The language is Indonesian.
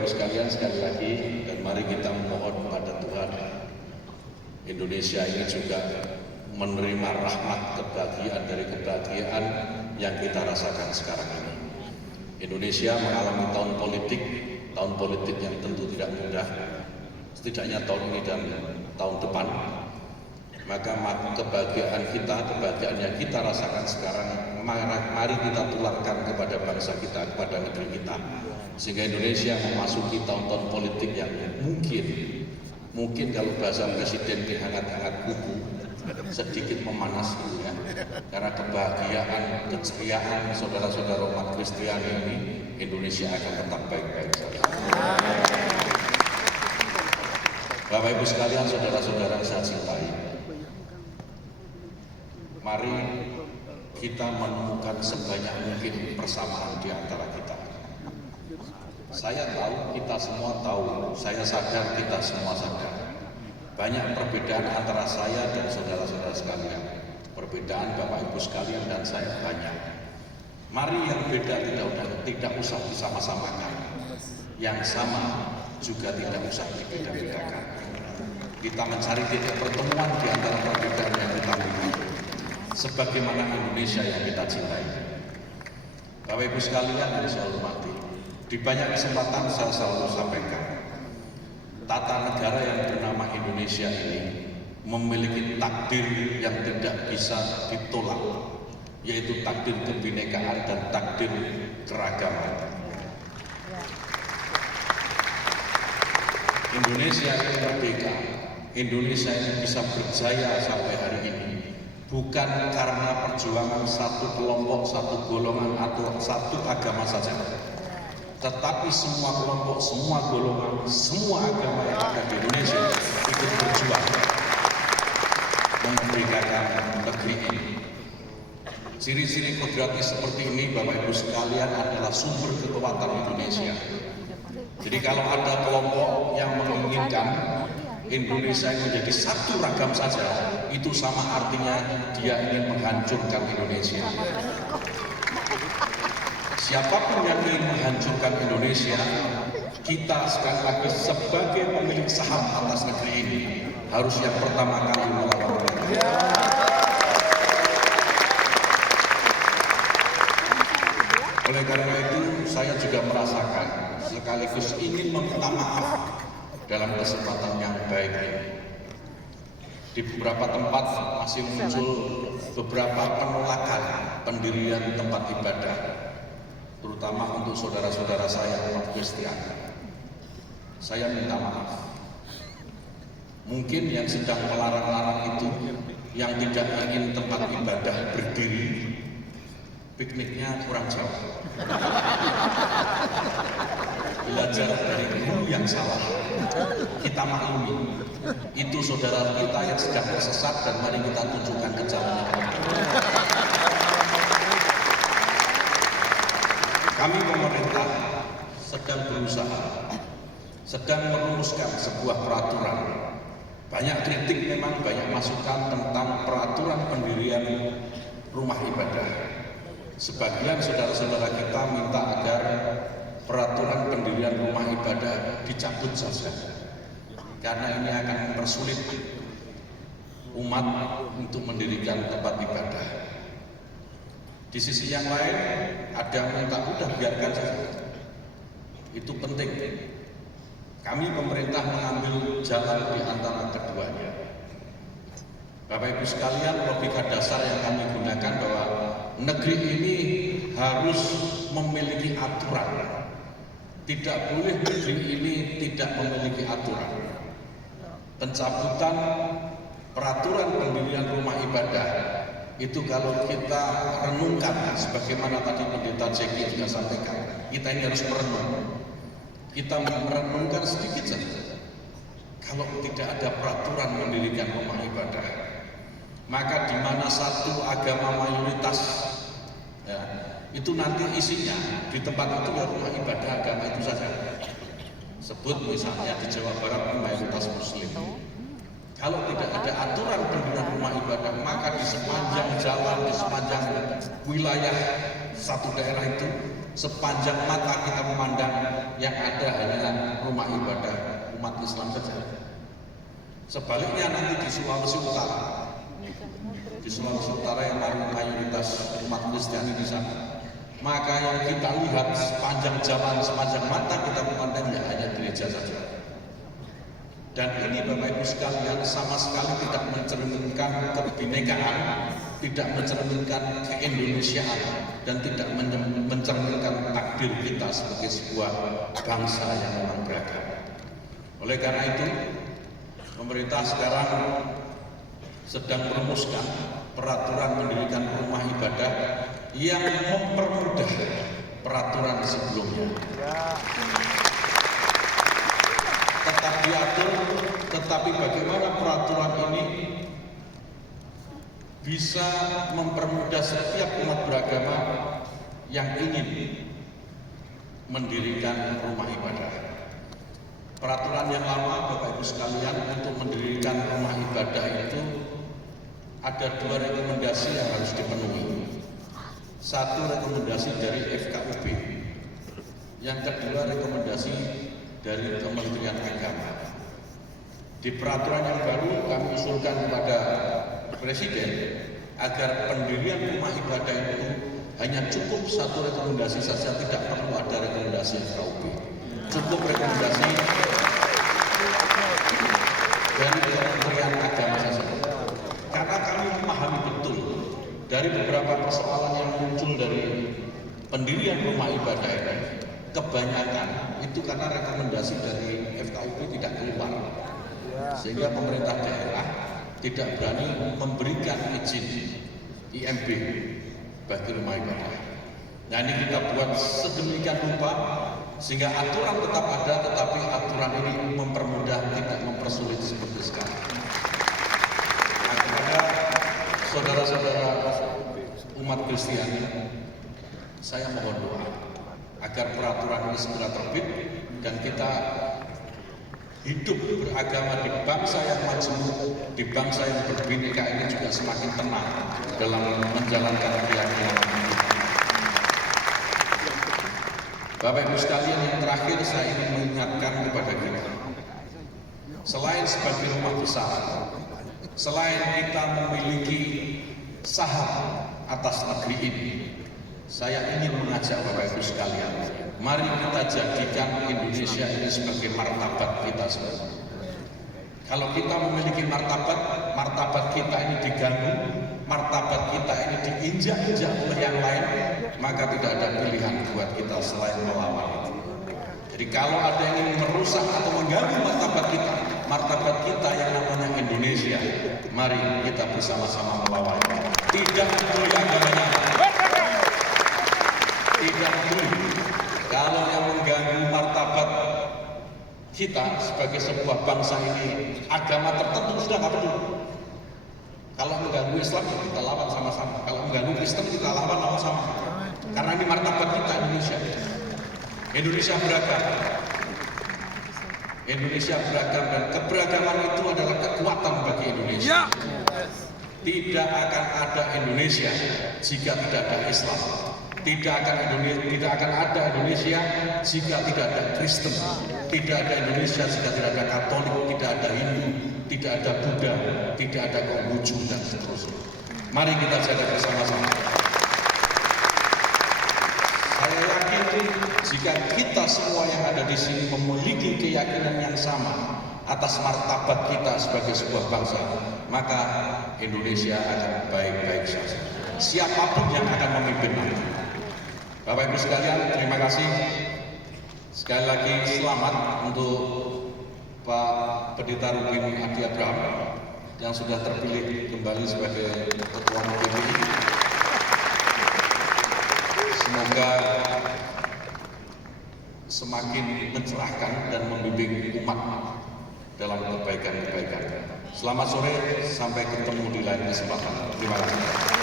Bapak Ibu sekalian, sekali lagi, dan mari kita memohon kepada Tuhan, Indonesia ini juga menerima rahmat kebahagiaan dari kebahagiaan yang kita rasakan sekarang ini. Indonesia mengalami tahun politik yang tentu tidak mudah, setidaknya tahun ini dan tahun depan. Maka kebahagiaan yang kita rasakan sekarang, mari kita tularkan kepada bangsa kita, kepada negeri kita, sehingga Indonesia memasuki tahun-tahun politik yang mungkin kalau bahasa presiden dihangat-hangat kuku, sedikit memanas gitu ya. Karena kebahagiaan, keceriaan saudara-saudara umat Kristiani ini, Indonesia akan tetap baik-baik saja. Bapak Ibu sekalian, saudara-saudara yang saya cintai, mari kita menemukan sebanyak mungkin persamaan di antara kita. Saya tahu, kita semua tahu, saya sadar, kita semua sadar. Banyak perbedaan antara saya dan saudara-saudara sekalian. Perbedaan Bapak Ibu sekalian dan saya banyak. Mari yang beda tidak usah disama-samakan. Yang sama juga tidak usah dibeda-bedakan. Kita mencari titik pertemuan di antara perbedaan yang kita miliki. Sebagaimana Indonesia yang kita cintai. Bapak Ibu sekalian yang saya hormati, di banyak kesempatan saya selalu sampaikan, tata negara yang bernama Indonesia ini memiliki takdir yang tidak bisa ditolak, yaitu takdir kebinekaan dan takdir keragaman. Indonesia ini merdeka, Indonesia ini bisa berjaya sampai hari ini bukan karena perjuangan satu kelompok, satu golongan atau satu agama saja, tetapi semua kelompok, semua golongan, semua agama yang ada di Indonesia ikut berjuang memerdekakan negeri ini. Ciri-ciri kodrati seperti ini, Bapak Ibu sekalian, adalah sumber kekuatan Indonesia. Jadi kalau ada kelompok yang menginginkan Indonesia ini menjadi satu ragam saja, itu sama artinya dia ingin menghancurkan Indonesia. Siapapun yang ingin menghancurkan Indonesia, kita sekali lagi sebagai pemilik saham atas negeri ini harus yang pertama kali melawan mereka. Oleh karena itu, saya juga merasakan sekaligus ingin meminta maaf dalam kesempatan yang baik ini. Di beberapa tempat masih muncul beberapa penolakan pendirian tempat ibadah, terutama untuk saudara-saudara saya umat Kristen. Saya minta maaf. Mungkin yang sedang melarang-larang itu, yang tidak ingin tempat ibadah berdiri, pikniknya kurang jauh. Belajar dari guru yang salah, kita maklumi. Itu saudara kita yang sedang tersesat dan mari kita tunjukkan ke jalannya. Kami pemerintah sedang berusaha, sedang merumuskan sebuah peraturan. Banyak kritik memang, banyak masukan tentang peraturan pendirian rumah ibadah. Sebagian saudara-saudara kita minta agar peraturan pendirian rumah ibadah dicabut saja, karena ini akan mempersulit umat untuk mendirikan tempat ibadah. Di sisi yang lain, ada yang minta udah biarkan saja. Itu penting. Kami pemerintah mengambil jalan di antara keduanya. Bapak Ibu sekalian, logika dasar yang kami gunakan bahwa negeri ini harus memiliki aturan. Tidak boleh negeri ini tidak memiliki aturan. Pencabutan peraturan pendirian rumah ibadah itu kalau kita renungkan, sebagaimana tadi Pendeta Jeki juga sampaikan, kita ini harus merenung. Kita merenungkan sedikit saja. Kalau tidak ada peraturan mendirikan rumah ibadah, maka di mana satu agama mayoritas, ya, itu nanti isinya di tempat itu ya rumah ibadah agama itu saja. Sebut misalnya di Jawa Barat mayoritas Muslim. Kalau tidak ada aturan pendirian rumah ibadah, maka di sepanjang jalan, di sepanjang wilayah satu daerah itu sepanjang mata kita memandang yang ada hanya rumah ibadah umat Islam saja. Sebaliknya nanti di Sulawesi Utara yang mayoritas umat Kristiani di sana, maka yang kita lihat sepanjang zaman, sepanjang mata kita memandang ya hanya gereja saja. Dan ini Bapak Ibu sekalian sama sekali tidak mencerminkan kebinekaan, tidak mencerminkan keindonesiaan, dan tidak mencerminkan takdir kita sebagai sebuah bangsa yang memang beragam. Oleh karena itu, pemerintah sekarang sedang merumuskan peraturan mendirikan rumah ibadah yang mempermudah peraturan sebelumnya. Tetap diatur, tetapi bagaimana peraturan ini bisa mempermudah setiap umat beragama yang ingin mendirikan rumah ibadah. Peraturan yang lama, Bapak Ibu sekalian, untuk mendirikan rumah ibadah itu ada 2 rekomendasi yang harus dipenuhi. 1 rekomendasi dari FKUB, yang kedua rekomendasi dari Kementerian Agama. Di peraturan yang baru kami usulkan kepada Presiden agar pendirian rumah ibadah itu hanya cukup 1 rekomendasi saja, tidak perlu ada rekomendasi FKUB. Cukup rekomendasi dari Kementerian Agama saja. Karena kami memahami betul dari beberapa persoalan yang muncul dari pendirian rumah ibadah ini, kebanyakan itu karena rekomendasi dari FKUB tidak keluar, sehingga pemerintah daerah tidak berani memberikan izin IMB bagi rumah ibadah. Nah, ini kita buat sedemikian rupa sehingga aturan tetap ada, tetapi aturan ini mempermudah, tidak mempersulit seperti sekarang. Nah, kepada saudara-saudara umat Kristiani, saya mohon doa agar peraturan ini segera terbit dan kita hidup beragama di bangsa yang majemuk, di bangsa yang berbineka ini juga semakin tenang dalam menjalankan keyakinan kita. Bapak Ibu sekalian, yang terakhir saya ingin mengingatkan kepada kita, selain sebagai rumah besar, selain kita memiliki saham atas negeri ini, saya ingin mengajak Bapak Ibu sekalian, mari kita jadikan Indonesia ini sebagai martabat kita semua. Kalau kita memiliki martabat kita ini diganggu, martabat kita ini diinjak-injak oleh yang lain, maka tidak ada pilihan buat kita selain melawan itu. Jadi kalau ada yang ingin merusak atau mengganggu martabat kita yang namanya Indonesia, mari kita bersama-sama melawan. Tidak peduli agamanya, tidak peduli. Kalau yang mengganggu martabat kita sebagai sebuah bangsa ini, agama tertentu sudah nggak peduli. Kalau mengganggu Islam kita lawan sama-sama. Kalau mengganggu Kristen kita lawan sama. Karena ini martabat kita Indonesia. Indonesia beragam. Indonesia beragam dan keberagaman itu adalah kekuatan bagi Indonesia. Tidak akan ada Indonesia jika tidak ada Islam. Tidak akan ada Indonesia jika tidak ada Kristen. Tidak ada Indonesia jika tidak ada Katolik, tidak ada Hindu, tidak ada Buddha, tidak ada Konghucu dan seterusnya. Mari kita jaga bersama-sama. Saya yakin jika kita semua yang ada di sini memiliki keyakinan yang sama atas martabat kita sebagai sebuah bangsa, maka Indonesia akan baik-baik saja. Siapapun yang akan memimpin nanti. Bapak Ibu sekalian, terima kasih. Sekali lagi selamat untuk Pak Pendeta Rubin Adi Abraham yang sudah terpilih kembali sebagai Ketua PBI. Semoga semakin mencerahkan dan membimbing umat dalam kebaikan-kebaikan. Selamat sore, sampai ketemu di lain kesempatan. Terima kasih.